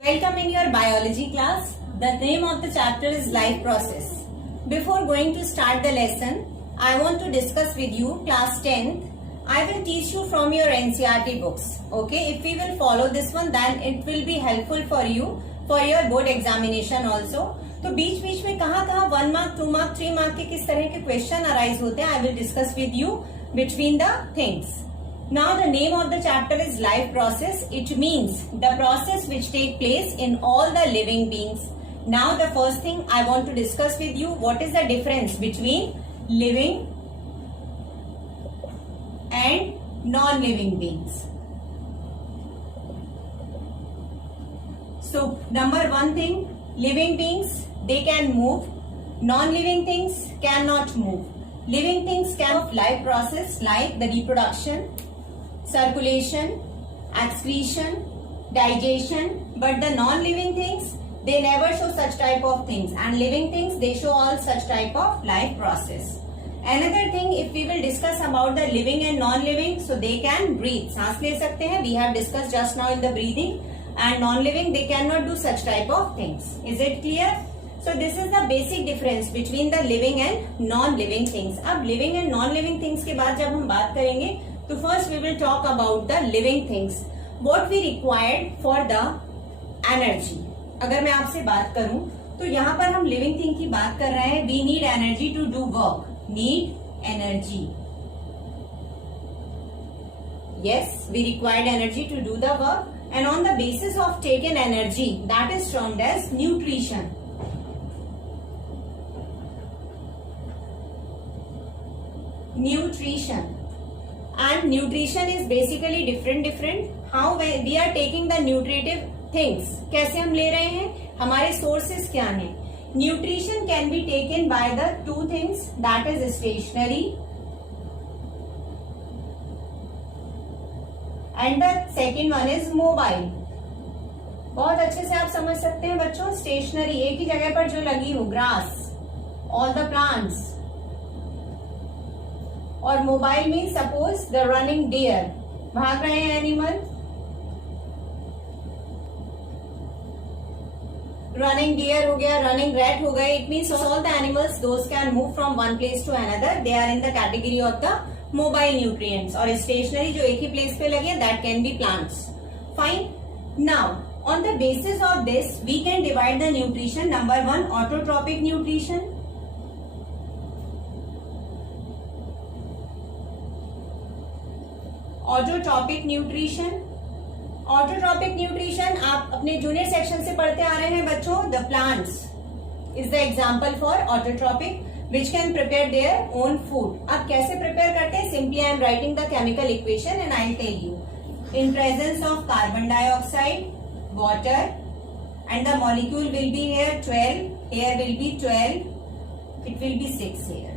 Welcome in your biology class. The name of the chapter is life process. Before going to start the lesson, I want to discuss with you class 10th. I will teach you from your NCERT books. Okay, if we will follow this one, then it will be helpful for you for your board examination also. तो बीच बीच में कहाँ 1 mark, 2 mark, 3 mark के किस तरह के question arise होते हैं, I will discuss with you between the things. Now the name of the chapter is life process. It means the process which take place in all the living beings. Now the first thing I want to discuss with you, what is the difference between living and non-living beings. So number one thing, living beings, they can move. Non-living things cannot move. Living things can have life process like the reproduction, circulation, excretion, digestion, but the non-living things, they never show such type of things, and living things, they show all such type of life process. Another thing, if we will discuss about the living and non-living, so they can breathe, सांस ले सकते हैं, we have discussed just now in the breathing, and non-living, they cannot do such type of things. Is it clear? So this is the basic difference between the living and non-living things. अब living and non-living things के बाद जब हम बात करेंगे, तो first we will talk about the living things. What we required for the energy. अगर मैं आपसे बात करूं, तो यहाँ पर हम living thing की बात कर रहे हैं. We need energy to do work. Need energy. Yes, we required energy to do the work, and on the basis of taken energy, that is termed as nutrition. Nutrition. And nutrition is basically different. How we are taking the nutritive things. कैसे हम ले रहे हैं, हमारे sources क्या हैं. Nutrition can be taken by the two things, that is stationary and the second one is mobile. बहुत अच्छे से आप समझ सकते हैं बच्चों. स्टेशनरी एक ही जगह पर जो लगी हो, ग्रास, ऑल द प्लांट्स. और mobile mean suppose the running deer, भाग रहे हैं एनिमल. रनिंग डियर हो गया, रनिंग रैट हो गए. It means all the animals those can move from one place to another. They are in the category of the mobile nutrients. और stationary जो एक ही प्लेस पे लगे, that can be plants. Fine. Now on the basis of this we can divide the nutrition. Number 1, autotrophic nutrition. Autotrophic nutrition. Autotrophic nutrition आप अपने junior section से पढ़ते आ रहे हैं बच्चों. The plants is the example for autotrophic which can prepare their own food. अब कैसे prepare करते हैं, simply I am writing the chemical equation and I tell you. In presence of carbon dioxide, water, and the molecule will be here 12, here will be 12, it will be 6 here.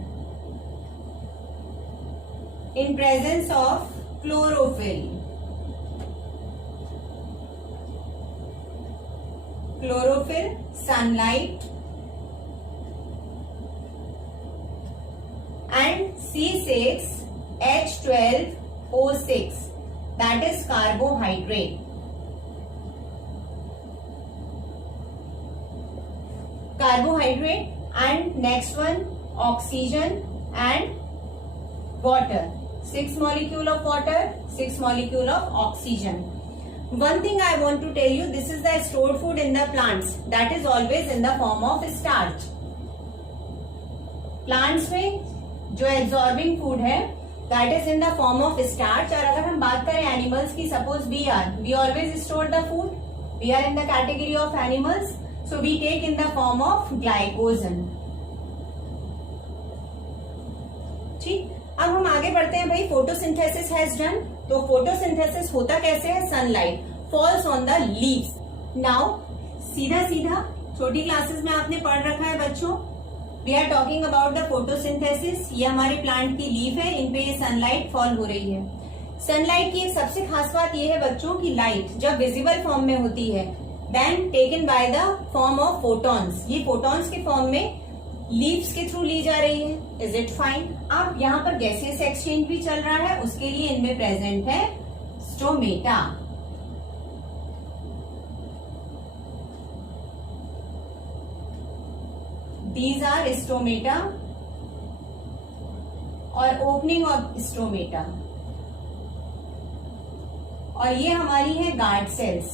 In presence of chlorophyll, sunlight, and C6H12O6, that is carbohydrate. Carbohydrate, and next one oxygen and water. 6 molecule of water, 6 molecule of oxygen. One thing I want to tell you, this is the stored food in the plants, that is always in the form of starch. Plants में जो absorbing food है, that is in the form of starch. और अगर हम बात करें animals की, suppose we always store the food, we are in the category of animals. So we take in the form of glycogen. ठीक. अब हम आगे बढ़ते हैं भाई. Photosynthesis has done. तो फोटोसिंथेसिस होता कैसे है, sunlight falls on the leaves. Now सीधा छोटी क्लासेस में आपने पढ़ रखा है बच्चों. We are talking about the photosynthesis. ये हमारे प्लांट की लीफ है, इन पे ये सनलाइट फॉल हो रही है. सनलाइट की एक सबसे खास बात ये है बच्चों की लाइट जब विजिबल फॉर्म में होती है, then taken by the form of photons. ये photons के फॉर्म में लीव्स के थ्रू ली जा रही है. Is it fine. अब यहाँ पर गैसियस एक्सचेंज भी चल रहा है, उसके लिए इनमें प्रेजेंट है स्टोमेटा. These are stomata और ओपनिंग ऑफ स्टोमेटा, और ये हमारी है guard cells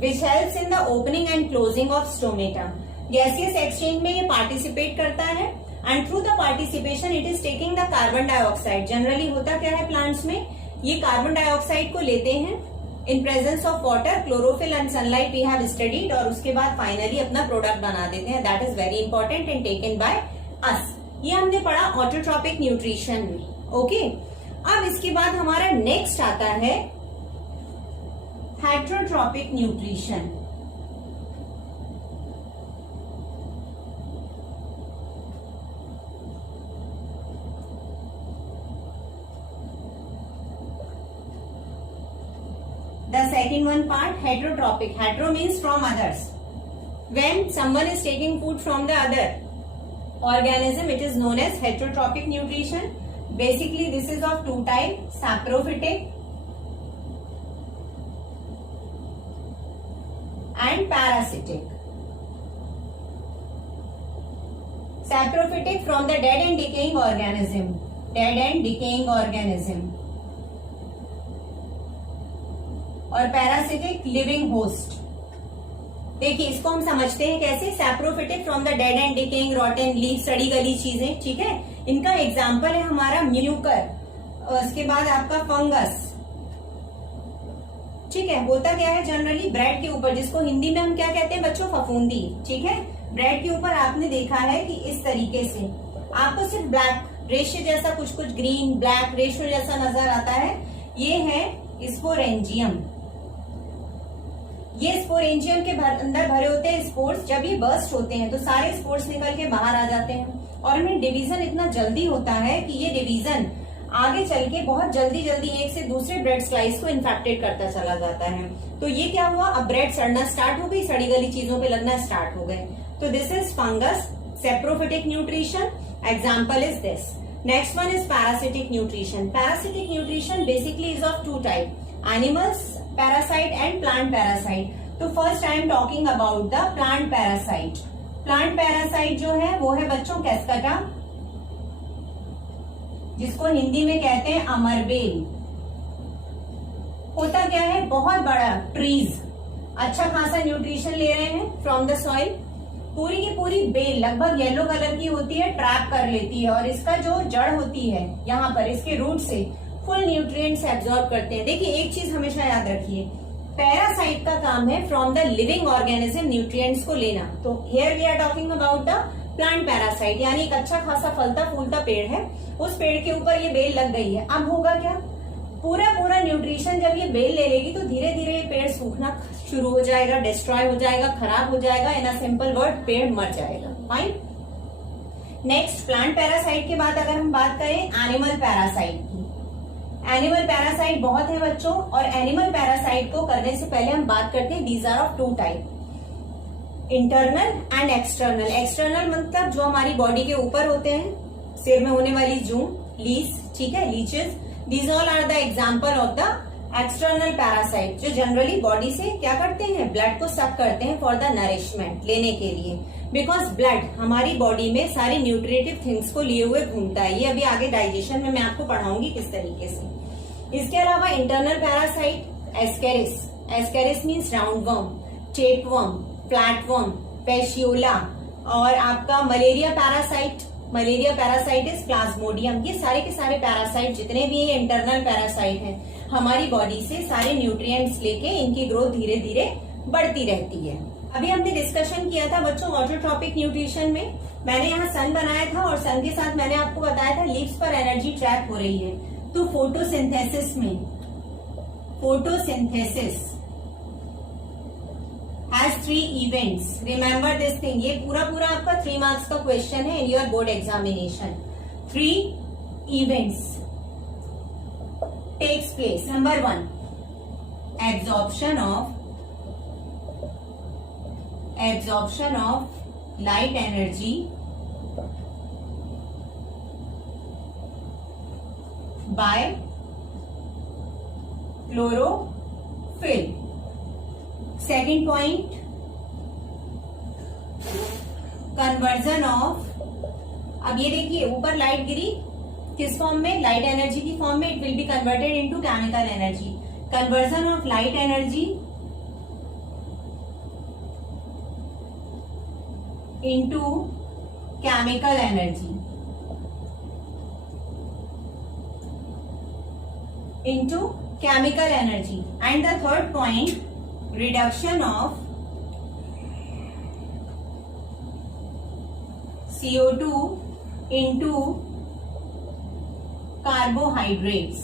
which helps in the opening and closing of stomata. Gaseous exchange में ये पार्टिसिपेट करता है and through the participation it is taking the carbon dioxide. Generally होता क्या है प्लांट्स में, ये कार्बन डाइऑक्साइड को लेते हैं in presence of water, chlorophyll and sunlight we have studied, और उसके बाद फाइनली अपना प्रोडक्ट बना देते हैं। That is very important and taken by us. ये हमने पढ़ा ऑटोट्रॉपिक न्यूट्रिशन में। ओके, अब इसके बाद हमारा नेक्स्ट आता है heterotrophic nutrition. The second one part, heterotropic. Hetero means from others. When someone is taking food from the other organism, it is known as heterotropic nutrition. Basically, this is of two types, saprophytic and parasitic. Saprophytic from the dead and decaying organism. Dead and decaying organism. और parasitic living host. देखिए इसको हम समझते हैं कैसे, saprophytic from the dead and decaying रॉटन leaf, सड़ी गली चीजें, ठीक है। इनका एग्जाम्पल है हमारा म्यूकर, उसके बाद आपका फंगस, ठीक है। होता क्या है जनरली ब्रेड के ऊपर, जिसको हिंदी में हम क्या कहते हैं बच्चों, फफूंदी, ठीक है। ब्रेड के ऊपर आपने देखा है कि इस तरीके से आपको सिर्फ ब्लैक रेशे जैसा कुछ कुछ ग्रीन ब्लैक रेशो जैसा नजर आता है, ये है स्पोरेंजियम। ये स्पोरेंजियम के अंदर भरे होते हैं स्पोर्स। जब ये बर्स्ट होते हैं तो सारे स्पोर्स निकल के बाहर आ जाते हैं और इनमें डिवीजन इतना जल्दी होता है कि ये डिवीजन आगे चल के बहुत जल्दी जल्दी एक से दूसरे ब्रेड स्लाइस को इन्फेक्टेड करता चला जाता है। तो ये क्या हुआ, अब ब्रेड सड़ना स्टार्ट हो गई, सड़ी गली चीजों पे लगना स्टार्ट हो गए। तो this is fungus, saprophytic nutrition, example is this. Next one is parasitic nutrition. Parasitic nutrition basically is of two type, animals parasite and plant parasite. तो first I am talking about the plant parasite. Plant parasite जो है वो है बच्चों कैस्कटा, जिसको हिंदी में कहते हैं अमरबेल। होता क्या है, बहुत बड़ा ट्रीज अच्छा खासा न्यूट्रिशन ले रहे हैं फ्रॉम द सॉइल, पूरी की पूरी बेल लगभग येलो कलर की होती है, ट्रैप कर लेती है और इसका जो जड़ होती है यहाँ पर इसके रूट से फुल न्यूट्रिएंट्स एब्जॉर्ब करते हैं। देखिए एक चीज हमेशा याद रखिए, पैरासाइट का काम है from the living organism nutrients को लेना। तो here we are talking about the plant parasite, यानी एक अच्छा खासा फलता फूलता पेड़ है, उस पेड़ के ऊपर ये बेल लग गई है। अब होगा क्या, पूरा न्यूट्रिशन जब ये बेल ले लेगी तो धीरे धीरे ये पेड़ सूखना शुरू हो जाएगा, डिस्ट्रॉय हो जाएगा, खराब हो जाएगा, इन अ सिंपल वर्ड पेड़ मर जाएगा। फाइन। नेक्स्ट प्लांट पैरासाइट के बाद अगर हम बात करें एनिमल पैरासाइट की, एनिमल पैरासाइट बहुत है बच्चों, और एनिमल पैरासाइट को करने से पहले हम बात करते हैं, these are of two type, internal and external. External मतलब जो हमारी बॉडी के ऊपर होते हैं, सिर में होने वाली जूं, लीस, ठीक है, leches, these all are the example of the external parasite, जो जनरली बॉडी से क्या करते हैं, ब्लड को सक करते हैं फॉर द नरिशमेंट, लेने के लिए। बिकॉज ब्लड हमारी बॉडी में सारी न्यूट्रिएटिव थिंग्स को लिए हुए घूमता है। ये अभी आगे डाइजेशन में मैं आपको पढ़ाऊंगी किस तरीके से। इसके अलावा internal parasite Ascaris, Ascaris means round worm, tape worm, flat worm, Fasciola, और आपका malaria parasite, malaria parasite is Plasmodium. ये सारे के सारे पैरासाइट जितने भी ये इंटरनल पैरासाइट हैं, हमारी बॉडी से सारे न्यूट्रिएंट्स लेके इनकी ग्रोथ धीरे धीरे बढ़ती रहती है। अभी हमने डिस्कशन किया था बच्चों ऑटोट्रॉपिक न्यूट्रिशन में, मैंने यहाँ सन बनाया था और सन के साथ मैंने आपको बताया था लीव्स पर एनर्जी ट्रैप हो रही है। तो फोटोसिंथेसिस में, photosynthesis has 3 events. Remember this thing. ये पूरा आपका 3 मार्क्स का क्वेश्चन है in your board examination. 3 events takes place. Number 1, absorption of light energy by chlorophyll. Second point, conversion of, अब ये देखिए ऊपर लाइट गिरी किस फॉर्म में, लाइट एनर्जी की फॉर्म में, it will be converted into chemical energy. Conversion of light energy into chemical energy, into chemical energy. And the third point, reduction of CO2 into carbohydrates.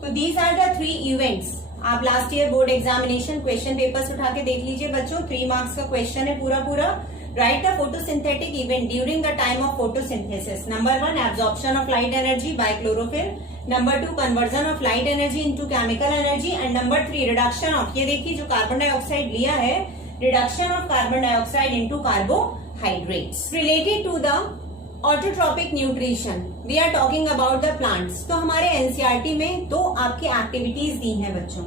तो these are the three events. आप last year board examination question papers उठा के देख लीजिए बच्चों, 3 marks का question है पूरा पूरा। Right the photosynthetic event during the time of photosynthesis. Number 1 absorption of light energy by chlorophyll, number 2 conversion of light energy into chemical energy, and number 3 reduction of, ये देखिए जो कार्बन डाइऑक्साइड लिया है, reduction of carbon dioxide into carbohydrates. Related to the autotrophic nutrition, we are talking about the plants. तो हमारे NCERT में 2 आपकी activities दी हैं बच्चों।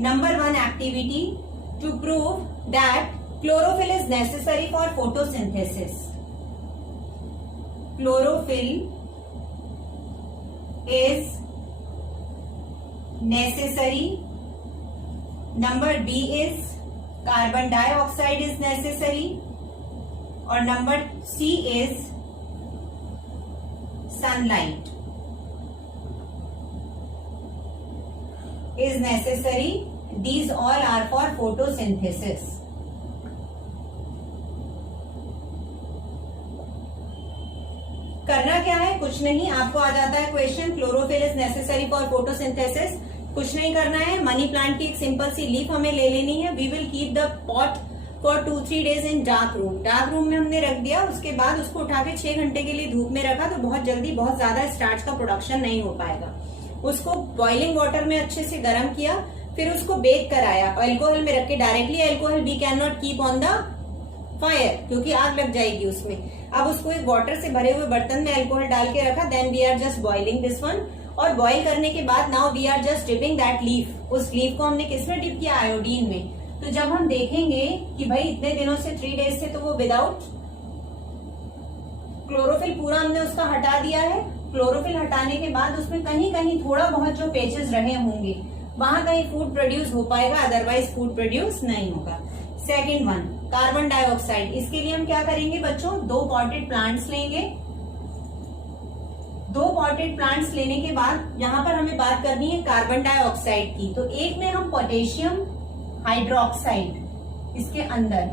Number 1 activity to prove that chlorophyll is necessary for photosynthesis. Chlorophyll is necessary. Number B is carbon dioxide is necessary, और number C is sunlight is necessary. These all are for photosynthesis. करना क्या है, कुछ नहीं, आपको आ जाता है question, chlorophyll is necessary for photosynthesis, कुछ नहीं करना है। मनी प्लांट की एक सिंपल सी लीफ हमें ले लेनी है। We will keep the pot for 2-3 days in dark room. Dark room में हमने रख दिया, उसके बाद उसको उठा के 6 घंटे के लिए धूप में रखा, तो बहुत जल्दी बहुत ज्यादा स्टार्च का प्रोडक्शन नहीं हो पाएगा। उसको बॉइलिंग वाटर में अच्छे से गर्म किया, फिर उसको बेक कराया अल्कोहल में रख के। Directly alcohol we can not keep on the fire, क्योंकि आग लग जाएगी उसमें। अब उसको एक वाटर से भरे हुए बर्तन में अल्कोहल डाल के रखा, then we are just boiling this one, और बॉईल करने के बाद now we are just dipping that leaf. उस लीफ को हमने किसमें डिप किया, आयोडीन में। तो जब हम देखेंगे कि भाई इतने दिनों से 3 डेज से तो वो विदाउट क्लोरोफिल पूरा हमने उसका हटा दिया है। क्लोरोफिल हटाने के बाद उसमें कहीं कहीं थोड़ा बहुत जो पेचेस रहे होंगे वहां कहीं फूड प्रोड्यूस हो पाएगा, अदरवाइज फूड प्रोड्यूस नहीं होगा। Second one, carbon dioxide. इसके लिए हम क्या करेंगे बच्चों, 2 पॉटेड प्लांट्स लेंगे। 2 पॉटेड प्लांट्स लेने के बाद यहाँ पर हमें बात करनी है कार्बन डाइऑक्साइड की। तो एक में हम पोटेशियम हाइड्रोक्साइड इसके अंदर,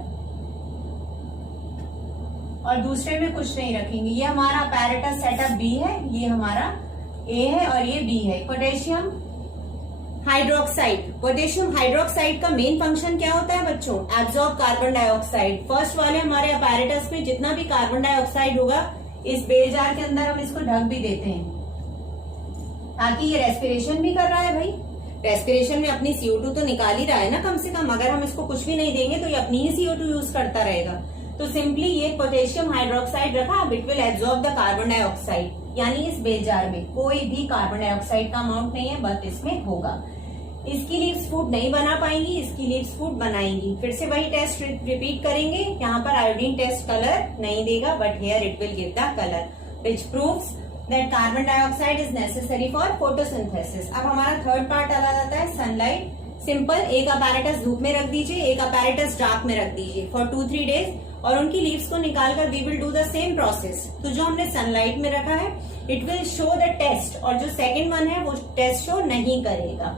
और दूसरे में कुछ नहीं रखेंगे। ये हमारा अपैरेटस सेटअप बी है, ये हमारा ए है और ये बी है। पोटेशियम हाइड्रोक्साइड, पोटेशियम हाइड्रोक्साइड का मेन फंक्शन क्या होता है बच्चों, एब्जॉर्ब कार्बन डाइऑक्साइड। फर्स्ट वाले हमारे अपैरेटस में जितना भी कार्बन डाइऑक्साइड होगा, इस बेल जार के अंदर हम इसको ढक भी देते हैं ताकि ये रेस्पिरेशन भी कर रहा है। भाई रेस्पिरेशन में अपनी CO2 तो निकाल ही रहा है ना कम से कम। अगर हम इसको कुछ भी नहीं देंगे तो ये अपनी ही CO2 यूज करता रहेगा। तो सिंपली ये पोटेशियम हाइड्रोक्साइड रखा, it will absorb the carbon dioxide, यानी इस बेल जार में कोई भी कार्बन डाइऑक्साइड का अमाउंट नहीं है, बट इसमें होगा। इसकी लीव्स फूड नहीं बना पाएंगी, इसकी लीव्स फूड बनाएंगी। फिर से वही टेस्ट रिपीट करेंगे। यहाँ पर आयोडीन टेस्ट कलर नहीं देगा, but here it will give the colour which proves that carbon dioxide is necessary for photosynthesis. अब हमारा थर्ड पार्ट आ जाता है सनलाइट। सिंपल, एक अपैरेटस धूप में रख दीजिए, एक अपैरेटस डार्क में रख दीजिए फॉर 2-3 डेज, और उनकी लीव्स को निकालकर we will do the same process. तो जो हमने सनलाइट में रखा है it will show the test, और जो सेकेंड वन है वो टेस्ट शो नहीं करेगा।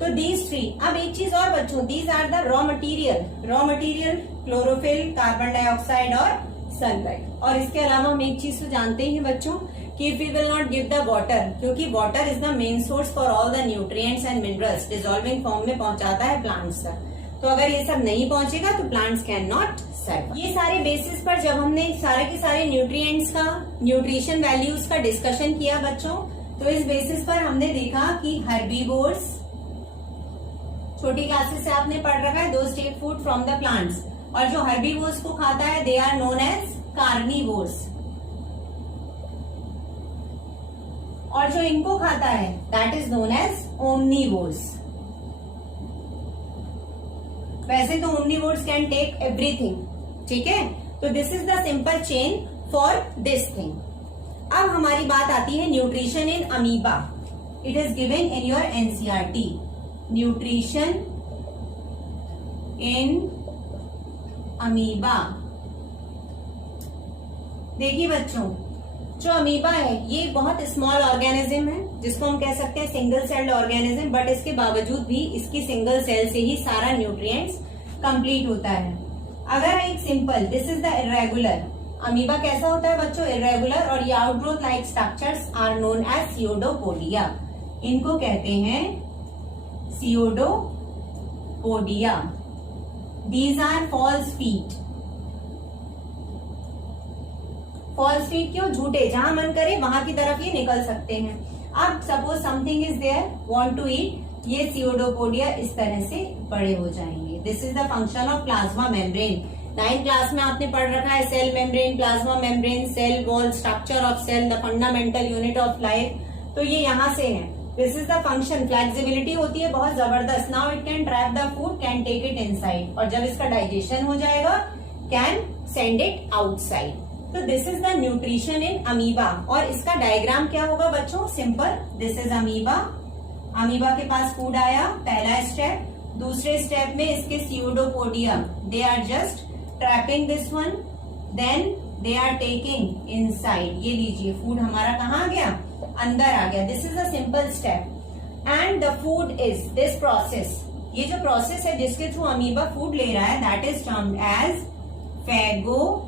तो दीज 3। अब एक चीज और बच्चों, these are the raw material chlorophyll, carbon dioxide और सनलाइट। और इसके अलावा हम एक चीज तो जानते ही हैं बच्चों कि we will not give the water, क्योंकि water is the main source for all the nutrients and minerals, dissolving form में पहुंचाता है प्लांट्स तक। तो अगर ये सब नहीं पहुंचेगा तो प्लांट्स कैन नॉट सर्व। ये सारे बेसिस पर जब हमने सारे के सारे न्यूट्रिएंट्स का, न्यूट्रिशन वैल्यूज का डिस्कशन किया बच्चों, तो इस बेसिस पर हमने देखा कि हर्बीवोर्स, छोटी क्लासेस से आपने पढ़ रखा है, those take food from the plants, और जो हर्बीवोर्स को खाता है they are known as carnivores, और जो इनको खाता है that is known as omnivores. वैसे तो ओमनीवोर्स कैन टेक एवरीथिंग, ठीक है। तो this is the simple chain for this thing. अब हमारी बात आती है nutrition in amoeba. It is given in your NCERT, nutrition in amoeba. देखिए बच्चों, जो अमीबा है ये बहुत स्मॉल ऑर्गेनिज्म है, जिसको हम कह सकते हैं सिंगल सेल्ड ऑर्गेनिज्म, बट इसके बावजूद भी इसकी सिंगल सेल से ही सारा न्यूट्रिएंट्स कंप्लीट होता है। अगर एक simple, this is the irregular amoeba कैसा होता है बच्चों, इरेगुलर, और ये outgrowth like structures are known as pseudopodia. इनको कहते हैं pseudopodia. These are false feet. False feet क्यों? झूठे, जहां मन करे वहां की तरफ ये निकल सकते हैं। अब suppose something is there, want to eat, ये सियोडोपोडिया इस तरह से बड़े हो जाएंगे। This is the function of plasma membrane. 9th class में आपने पढ़ रखा है cell membrane, plasma membrane, cell wall, structure of cell, the fundamental unit of life. तो ये यहाँ से है। This is the function. Flexibility होती है बहुत जबरदस्त। Now it can trap the food, can take it inside, और जब इसका डाइजेशन हो जाएगा कैन सेंड इट आउटसाइड। तो this is the nutrition in amoeba. और इसका डायग्राम क्या होगा बच्चों? Simple, this is amoeba. Amoeba के पास फूड आया, पहला स्टेप। दूसरे स्टेप में इसके pseudopodia, they are just trapping this one, then they are taking inside. ये लीजिए, फूड हमारा कहाँ आ गया? अंदर आ गया। This is a simple step. And the food is this process. ये जो प्रोसेस है जिसके थ्रू अमीबा फूड ले रहा है, that is termed as phagocytosis.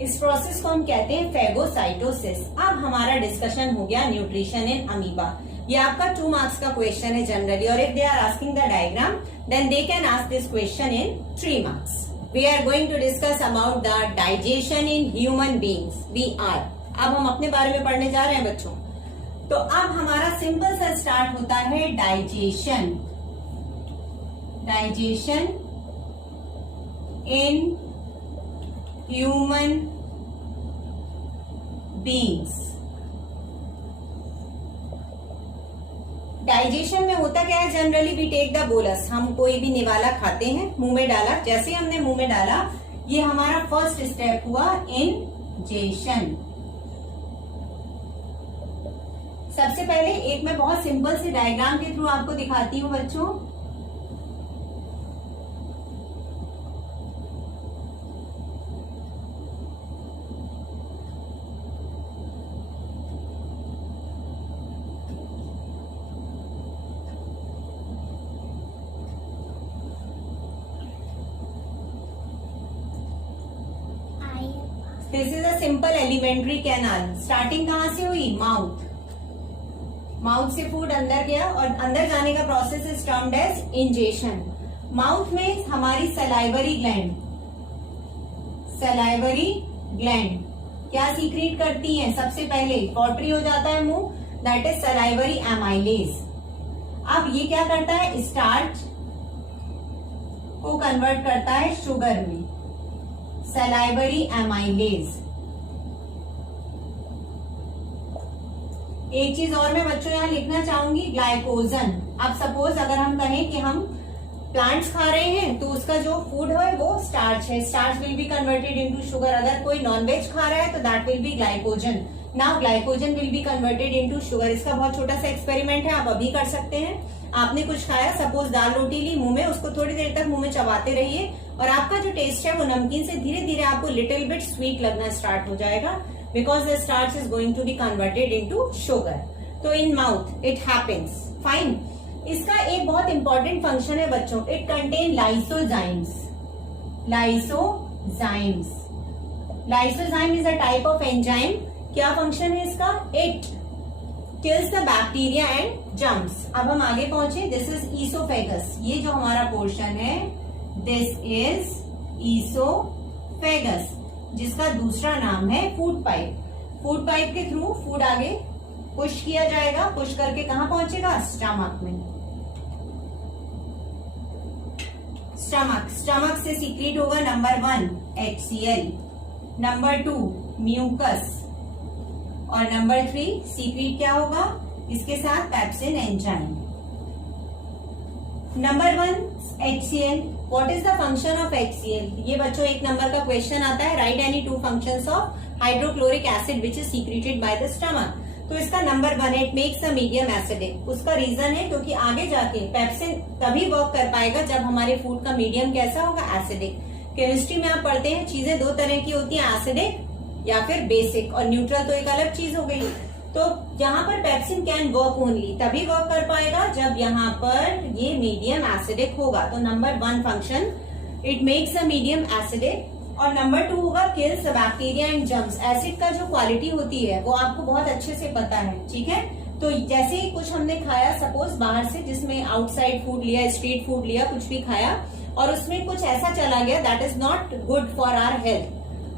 इस प्रोसेस को हम कहते हैं फेगोसाइटोसिस। अब हमारा डिस्कशन हो गया न्यूट्रिशन इन अमीबा। ये आपका 2 मार्क्स का क्वेश्चन है जनरली, और if they are asking the diagram then they can ask this question in 3 marks. We are going to discuss about the digestion in human beings, VR। अब हम अपने बारे में पढ़ने जा रहे हैं बच्चों। तो अब हमारा सिंपल सा स्टार्ट होता है digestion. Digestion in human beings. Digestion में होता क्या है? Generally we take the bolus. हम कोई भी निवाला खाते हैं, मुंह में डाला, जैसे ही हमने मुंह में डाला ये हमारा फर्स्ट स्टेप हुआ इंजेशन। सबसे पहले एक मैं बहुत सिंपल से डायग्राम के थ्रू आपको दिखाती हूँ बच्चों। This is a simple alimentary canal. Starting कहां से हुई? माउथ। माउथ से फूड अंदर गया, और अंदर जाने का process is termed as ingestion. Mouth में हमारी सलाइवरी ग्लैंड, सलाइवरी ग्लैंड क्या सीक्रेट करती है? सबसे पहले वॉटरी हो जाता है मुंह, दैट इज सलाइवरी एमाइलेज। अब ये क्या करता है? स्टार्च को कन्वर्ट करता है शुगर में, सलाइवरी एमाइलेज। एक चीज और मैं बच्चों यहां लिखना चाहूंगी, ग्लाइकोजन। अब सपोज अगर हम कहें कि हम प्लांट्स खा रहे हैं तो उसका जो फूड है वो स्टार्च है, starch will be converted into sugar. अगर कोई नॉनवेज खा रहा है तो that will be glycogen. Now glycogen will be converted into sugar. इसका बहुत छोटा सा एक्सपेरिमेंट है, आप अभी कर सकते हैं। आपने कुछ खाया, सपोज दाल रोटी ली मुंह में, उसको थोड़ी देर तक मुंह में चबाते रहिए, और आपका जो टेस्ट है वो नमकीन से धीरे धीरे आपको लिटिल बिट स्वीट लगना स्टार्ट हो जाएगा, because the starch is going to be converted into sugar. तो in mouth it happens, fine. इसका एक बहुत इंपॉर्टेंट फंक्शन है बच्चों, it contain lysozymes. Lysozymes, lysozyme is a type of enzyme. क्या फंक्शन है इसका? It kills the bacteria and germs। अब हम आगे पहुंचे, दिस इज ईसोफेगस। ये जो हमारा पोर्शन है दिस इज ईसोफेगस, जिसका दूसरा नाम है फूड पाइप। फूड पाइप के थ्रू फूड आगे पुश किया जाएगा, पुश करके कहां पहुंचेगा? स्टमक में। स्टमक, स्टमक से सीक्रेट होगा नंबर 1 HCl, नंबर 2 म्यूकस, और नंबर 3 सीक्रेट क्या होगा इसके साथ? Pepsin enzyme. Number 1 HCl. What is the function of HCl? ये बच्चों एक नंबर का क्वेश्चन आता है. Right any two functions of hydrochloric acid which is secreted by the stomach. तो इसका number 1 it makes a medium acidic. उसका reason है क्योंकि आगे जाके पेप्सिन तभी वर्क कर पाएगा जब हमारे फूड का मीडियम कैसा होगा, एसिडिक. केमिस्ट्री में आप पढ़ते हैं चीजें दो तरह की होती है, एसिडिक या फिर बेसिक, और न्यूट्रल तो एक अलग चीज हो गई. तो यहाँ पर पेप्सिन कैन वर्क ओनली, तभी वर्क कर पाएगा जब यहाँ पर ये मीडियम एसिडिक होगा. तो number 1 function it makes a medium acidic. और नंबर 2 होगा kills bacteria and germs. Acid का जो क्वालिटी होती है वो आपको बहुत अच्छे से पता है, ठीक है. तो जैसे ही कुछ हमने खाया सपोज बाहर से, जिसमें आउटसाइड फूड लिया, स्ट्रीट फूड लिया, कुछ भी खाया और उसमें कुछ ऐसा चला गया that is not good for our health,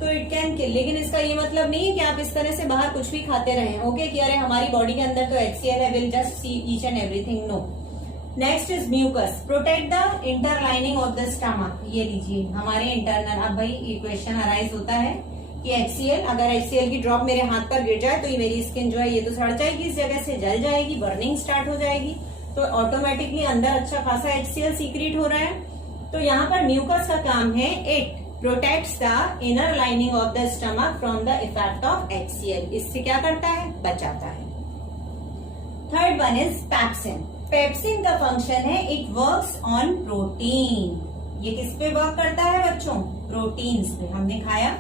तो इट कैन किल. लेकिन इसका ये मतलब नहीं है कि आप इस तरह से बाहर कुछ भी खाते रहें, ओके, कि अरे हमारी बॉडी के अंदर तो HCl है, will just see each and everything. No. Next is mucus. Protect the inter lining of the stomach. ये लीजिए हमारे इंटरनल. अब भाई ये क्वेश्चन अराइज होता है कि HCl, अगर HCl की ड्रॉप मेरे हाथ पर गिर जाए तो ये मेरी स्किन जो है ये तो सड़ जाएगी, इस जगह से जल जाएगी, बर्निंग स्टार्ट हो जाएगी. तो ऑटोमेटिकली अंदर अच्छा खासा HCl सीक्रेट हो रहा है. तो यहाँ पर म्यूकस का काम है, it protects the inner lining of the stomach from the effect of HCl. इससे क्या करता है, बचाता है. Third one is pepsin. Pepsin का फंक्शन है इट वर्क्स ऑन प्रोटीन. ये किस पे वर्क करता है बच्चों, प्रोटीन्स पे. हमने खाया,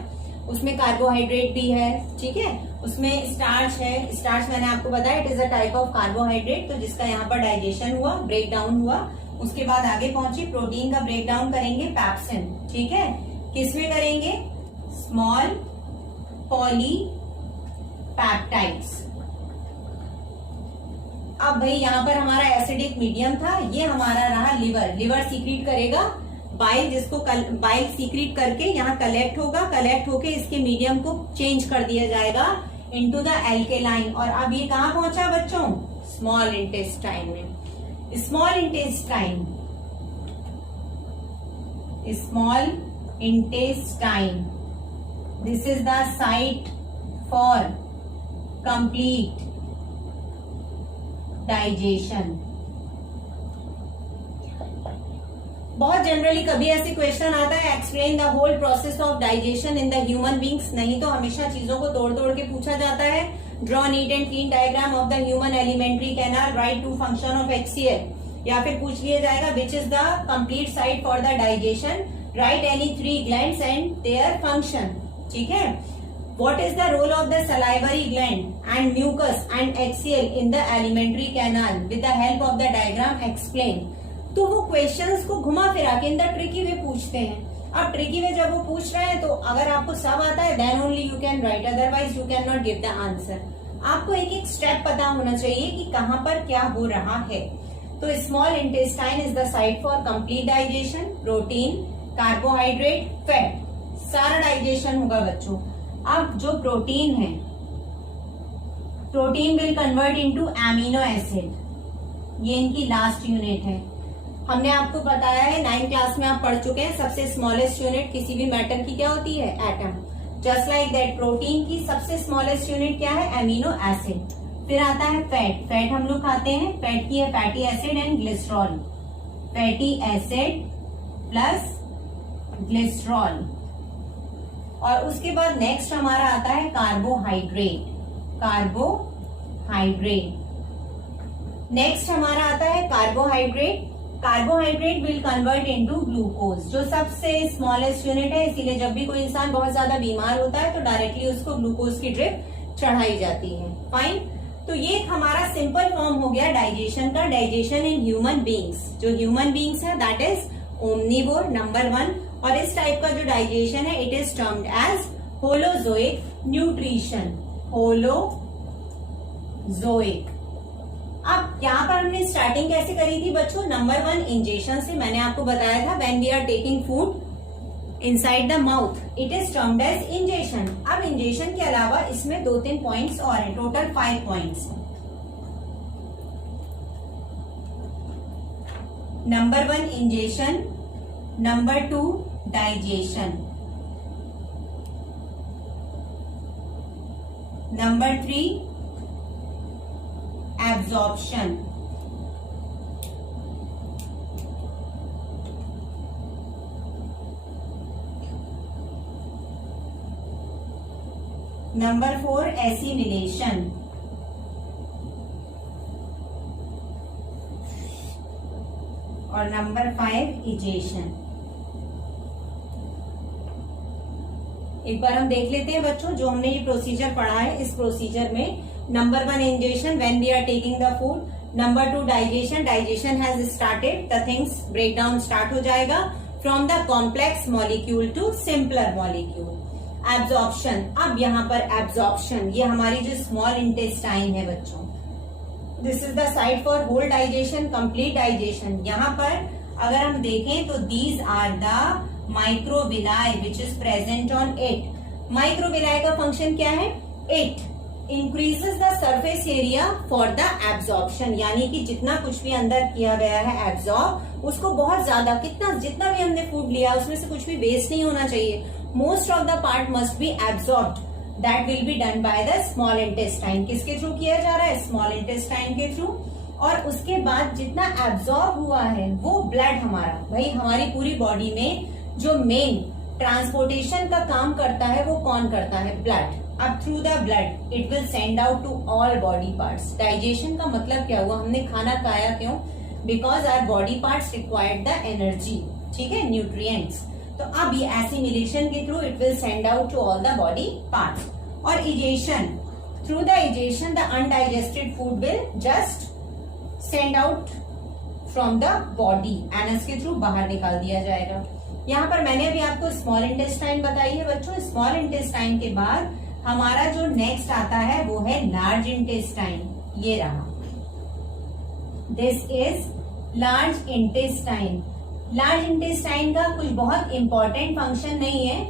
उसमें कार्बोहाइड्रेट भी है, ठीक है, उसमें स्टार्च है. स्टार्च मैंने आपको बताया it is a type of carbohydrate, तो जिसका यहाँ पर डाइजेशन हुआ, ब्रेक डाउन हुआ, उसके बाद आगे पहुंची प्रोटीन का ब्रेक डाउन करेंगे पेप्सिन, ठीक है. किसमें करेंगे, स्मॉल पॉली पैप्टाइड्स. अब भाई यहाँ पर हमारा एसिडिक मीडियम था, ये हमारा रहा लिवर. लिवर सीक्रेट करेगा बाइल, जिसको बाइल सीक्रेट करके यहाँ कलेक्ट होगा, कलेक्ट होके इसके मीडियम को चेंज कर दिया जाएगा इनटू द एल्केलाइन. और अब ये कहाँ पहुंचा बच्चों, स्मॉल इंटेस्टाइन में. Small intestine, small intestine, this is the site for complete digestion. बहुत जनरली कभी ऐसे क्वेश्चन आता है, explain the whole process of digestion in the human beings. नहीं तो हमेशा चीजों को तोड़ तोड़ के पूछा जाता है. Draw neat and clean diagram of the human alimentary canal, write to function of HCl. या फिर पूछ लिया जाएगा which is the complete site for the digestion, write any 3 glands and their function, ठीक है. What is the role of the salivary gland and mucus and HCl in the alimentary canal? With the help of the diagram explain. तो वो questions को घुमा फिरा के in the tricky वे पूछते हैं. अब ट्रिकी वे जब वो पूछ रहे हैं तो अगर आपको सब आता है then only you can write, otherwise you can not give the answer. आपको एक एक स्टेप पता होना चाहिए कि कहाँ पर क्या हो रहा है. तो small intestine is the site for complete digestion, protein, carbohydrate, fat, सारा डाइजेशन होगा बच्चों. अब जो प्रोटीन है, protein will convert into amino acid. ये इनकी लास्ट यूनिट है. हमने आपको बताया है 9th क्लास में आप पढ़ चुके हैं, सबसे स्मॉलेस्ट यूनिट किसी भी मैटर की क्या होती है, atom. Just like that protein की सबसे स्मॉलेस्ट यूनिट क्या है, एमिनो एसिड. फिर आता है फैट. फैट हम लोग खाते हैं, फैट की है fatty acid and glycerol. Fatty acid plus glycerol. और उसके बाद नेक्स्ट हमारा आता है कार्बोहाइड्रेट. कार्बोहाइड्रेट नेक्स्ट हमारा आता है carbohydrate. Carbohydrate will convert into glucose, जो सबसे स्मॉलेस्ट यूनिट है. इसीलिए जब भी कोई इंसान बहुत ज्यादा बीमार होता है तो डायरेक्टली उसको ग्लूकोज की ड्रिप चढ़ाई जाती है. फाइन. तो ये हमारा सिंपल फॉर्म हो गया डाइजेशन का. डाइजेशन इन ह्यूमन बींग्स, जो ह्यूमन बींग्स है दैट इज ओमनीवोर, नंबर 1. और इस टाइप का जो डाइजेशन है it is termed as holozoic nutrition. Holozoic. अब यहाँ पर हमने स्टार्टिंग कैसे करी थी बच्चों, नंबर 1 इंजेक्शन से. मैंने आपको बताया था when we are taking food inside the mouth it is termed as injection. अब इंजेक्शन के अलावा इसमें 2-3 पॉइंट्स और हैं, total 5 points. Number 1 injection, number 2 digestion, number 3 absorption, number 4 assimilation, और नंबर 5 इजेशन। एक बार हम देख लेते हैं बच्चों, जो हमने ये प्रोसीजर पढ़ा है, इस प्रोसीजर में number 1 ingestion when we are taking the food, number 2 digestion, digestion has started, the things break down start हो जाएगा from the complex molecule to simpler molecule. Absorption, अब यहाँ पर एब्जॉर्प्शन, ये हमारी जो स्मॉल इंटेस्टाइन है बच्चों, this is the site for whole digestion, complete digestion. यहाँ पर अगर हम देखें तो these are the microvilli which is present on it. Microvilli का फंक्शन क्या है? It increases the surface area for the absorption, यानी कि जितना कुछ भी अंदर किया गया है एब्जॉर्ब, उसको बहुत ज्यादा, कितना जितना भी हमने फूड लिया उसमें से कुछ भी वेस्ट नहीं होना चाहिए। Most of the part must be absorbed, that will be done by the small intestine. किसके थ्रू किया जा रहा है? स्मॉल इंटेस्टाइन के थ्रू। और उसके बाद जितना एब्जॉर्ब हुआ है वो ब्लड हमारा, भाई हमारी पूरी बॉडी में जो मेन ट्रांसपोर्टेशन का काम करता है वो कौन करता है? ब्लड। अब through the blood it will send out to all body parts. Digestion का मतलब क्या हुआ? हमने खाना खाया क्यों? Because our body parts required the energy, ठीक है, न्यूट्रिएंट्स। तो अब ये एसिमिलेशन के through it will send out to all the body parts. और egestion, through the egestion the undigested food will just send out from the body, anus के through बाहर निकाल दिया जाएगा। यहाँ पर मैंने अभी आपको स्मॉल इंटेस्टाइन बताई है बच्चों। स्मॉल इंटेस्टाइन के बाद हमारा जो नेक्स्ट आता है वो है लार्ज इंटेस्टाइन, ये रहा, this is large intestine. Large intestine का कुछ बहुत इंपॉर्टेंट फंक्शन नहीं है,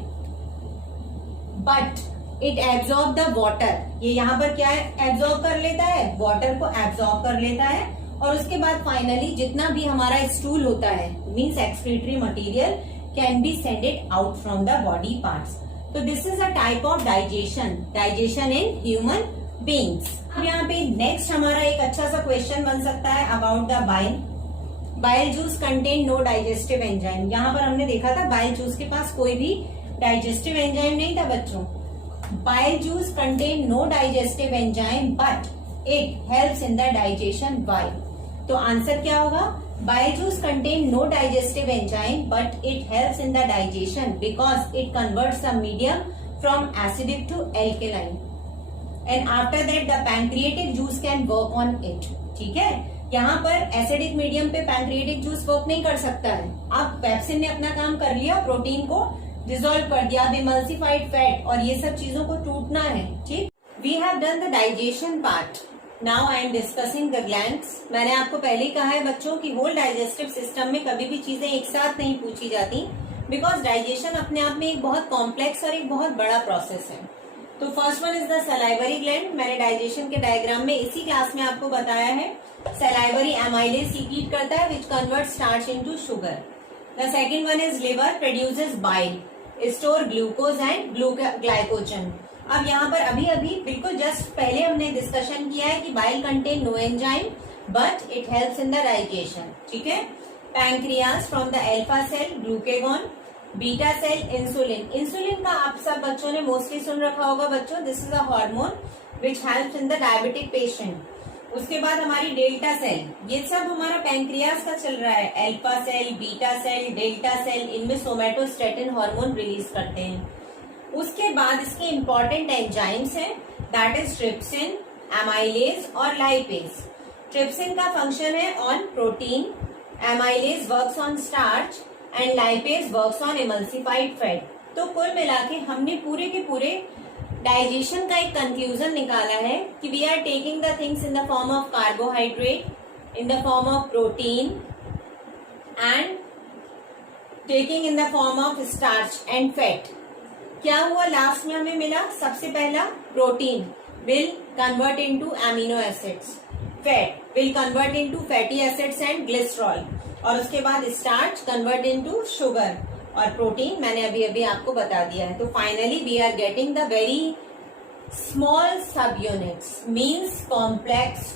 but it absorb the water. ये यहाँ पर क्या है? एब्जॉर्ब कर लेता है, वाटर को एब्जॉर्ब कर लेता है, और उसके बाद फाइनली जितना भी हमारा स्टूल होता है, means excretory material, can be sended out from the body parts. तो this is a type of digestion, digestion in human beings. अब यहाँ पे नेक्स्ट हमारा एक अच्छा सा क्वेश्चन बन सकता है about the bile. Bile juice contain no digestive enzyme. यहाँ पर हमने देखा था बाइल जूस के पास कोई भी डाइजेस्टिव एंजाइम नहीं था बच्चों। Bile juice contain no digestive enzyme but it helps in the digestion. Why? तो आंसर क्या होगा? Bile juice contain no digestive enzyme but it helps in the digestion because it converts the medium from acidic to alkaline, and after that the pancreatic juice can work on it। ठीक है, यहाँ पर acidic medium पे pancreatic juice work नहीं कर सकता है। अब पेप्सिन ने अपना काम कर लिया, प्रोटीन को डिसॉल्व कर दिया, अब इमल्सिफाइड फैट और ये सब चीजों को टूटना है। ठीक, we have done the digestion part, now I am discussing the glands. मैंने आपको पहले ही कहा है बच्चों कि होल डाइजेस्टिव सिस्टम में कभी भी चीजें एक साथ नहीं पूछी जाती, बिकॉज डाइजेशन अपने आप में एक बहुत कॉम्प्लेक्स और एक बहुत बड़ा प्रोसेस है। तो first one is the salivary gland. मैंने डाइजेशन के डायग्राम में इसी क्लास में आपको बताया है। सलाइवरी एमाइलेज सीक्रेट करता है which convert starch into sugar. The second one is liver, produces bile, store glucose and glycogen. अब यहाँ पर अभी अभी बिल्कुल जस्ट पहले हमने डिस्कशन किया है कि bile contain no enzyme but it helps in the digestion. ठीक है, pancreas from the alpha cell glucagon, beta cell insulin. Insulin का आप सब बच्चों ने मोस्टली सुन रखा होगा बच्चों, this is a hormone which helps in the diabetic patient. उसके बाद हमारी डेल्टा सेल, ये सब हमारा पैंक्रियाज का चल रहा है। Alpha cell, beta cell, delta cell, इनमें सोमेटोस्टेटिन हार्मोन रिलीज करते हैं। उसके बाद इसके इंपॉर्टेंट एंजाइम्स हैं, दैट इज ट्रिप्सिन, एमाइलेज और लाइपेज। ट्रिप्सिन का फंक्शन है on protein, amylase works on starch and lipase works on emulsified fat. तो कुल मिला के हमने पूरे के पूरे डाइजेशन का एक कंक्लूजन निकाला है कि we are taking the things in the form of carbohydrate, in the form of protein and taking in the form of starch and fat. क्या हुआ लास्ट में हमें मिला? सबसे पहला protein will convert into amino acids, fat will convert into fatty acids and glycerol, और उसके बाद स्टार्च कन्वर्ट इनटू शुगर, और प्रोटीन मैंने अभी अभी आपको बता दिया है। तो finally we are getting the very small sub units, means complex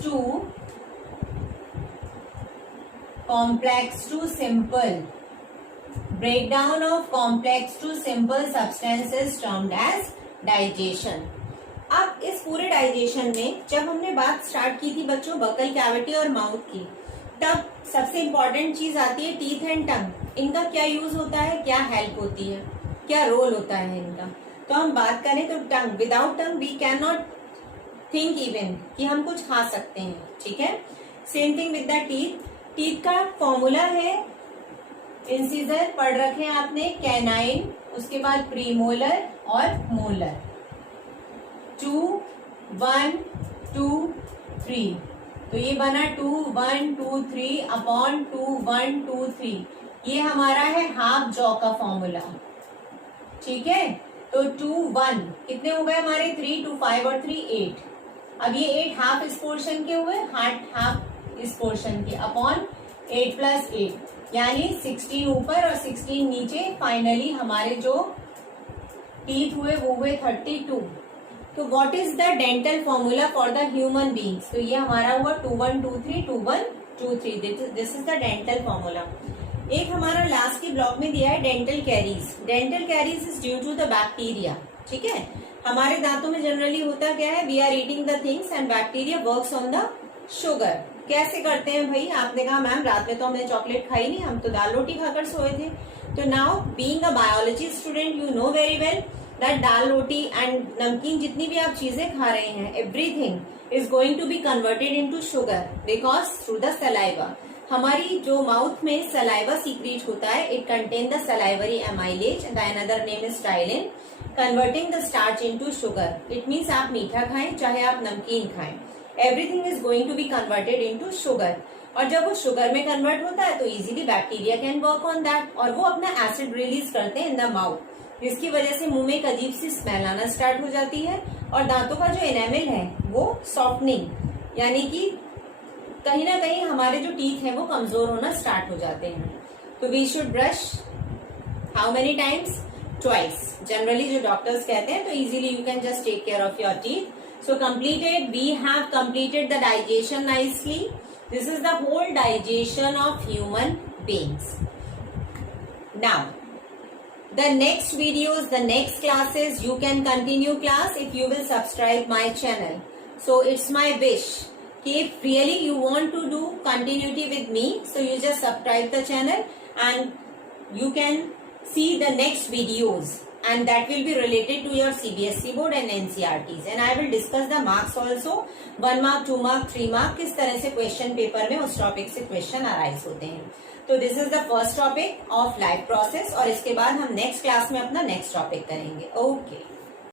to simple. Breakdown of complex to simple substances termed as digestion. अब इस पूरे डाइजेशन में जब हमने बात स्टार्ट की थी बच्चों बकल कैविटी और माउथ की, तब सबसे इम्पोर्टेंट चीज आती है टीथ एंड टंग। इनका क्या यूज होता है, क्या हेल्प होती है, क्या रोल होता है इनका। तो हम बात करें तो tongue, without tongue we can not think even कि हम कुछ खा सकते हैं, ठीक है। Same thing with the teeth. Teeth का फॉर्मूला है, इंसिजर पढ़ रखे हैं आपने, कैनाइन, उसके बाद प्रीमोलर और मोलर, 2 1 2 3। तो ये बना 2 1 2 3 अपॉन 2 1 2 3। ये हमारा है हाफ जॉ का फॉर्मूला, ठीक है। तो 2 1 कितने हो गए हमारे, 3 2 5 और 3 8। अब ये 8 हाफ इस पोर्शन के हुए, हाफ इस पोर्शन के, अपॉन 8 प्लस 8 यानी 16 ऊपर और 16 नीचे। फाइनली हमारे जो टीथ हुए वो हुए 32। तो what is the dental formula for the human beings. तो ये हमारा हुआ 2 1 2 3 2 1 2 3। This is the dental formula. एक हमारा लास्ट के ब्लॉक में दिया है dental caries. Dental caries is due to the bacteria, ठीक है। हमारे दांतों में जनरली होता क्या है, we are eating the things and bacteria works on the sugar. कैसे करते हैं भाई, आपने कहा मैम रात में तो हमने चॉकलेट खाई नहीं, हम तो दाल रोटी खाकर सोए थे। तो now being a biology student you know very well that dal roti and namkeen जितनी भी आप चीजें खा रहे हैं, everything is going to be converted into sugar because through the saliva. हमारी जो माउथ में सलाइवा सीक्रेट होता है, it contain the salivary amylase, the another name is ptyalin, converting the starch into sugar. It means आप मीठा खाएं चाहे आप नमकीन खाएं, everything is going to be converted into sugar. और जब वो शुगर में कन्वर्ट होता है तो easily bacteria can work on that, और वो अपना एसिड रिलीज करते हैं इन द माउथ, जिसकी वजह से मुंह में एक अजीब सी स्मेल आना स्टार्ट हो जाती है और दांतों का जो एनामिल है वो सॉफ्टनिंग, यानी कि कहीं ना कहीं हमारे जो टीथ हैं वो कमजोर होना स्टार्ट हो जाते हैं। तो we should brush how many times, twice. Generally जो डॉक्टर्स कहते हैं, तो easily you can just take care of your teeth. So completed, we have completed the digestion nicely. This is the whole digestion of human beings. Now the next videos, the next classes, you can continue class if you will subscribe my channel. So it's my wish, if really you want to do continuity with me, so you just subscribe the channel and you can see the next videos, and that will be related to your CBSE board and NCERTs, and I will discuss the marks also, 1 mark 2 mark 3 mark, किस तरह से question paper में उस topic से question arise होते हैं। तो this is the first topic of life process, और इसके बाद हम नेक्स्ट क्लास में अपना नेक्स्ट टॉपिक करेंगे। ओके।